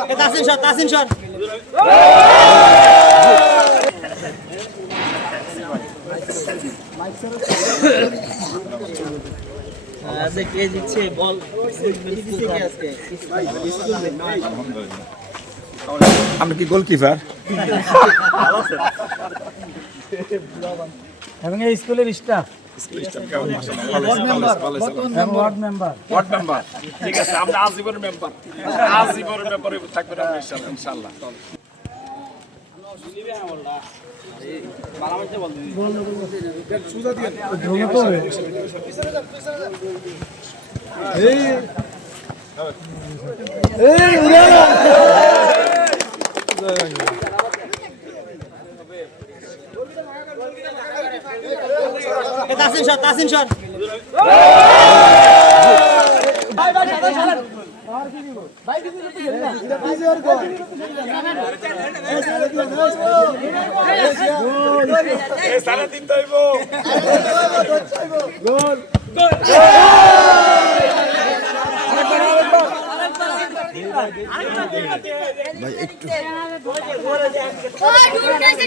Tasin shot আজকে কে জিতছে বল আজকে আমি কি গোলকিপার এবং এই স্কুলের স্টাফ ওয়ার্ড মেম্বার ঠিক আছে আমরা আজীবনের মেম্বার থাকবেন ইনশাআল্লাহ তাসিন শট ভাই একটু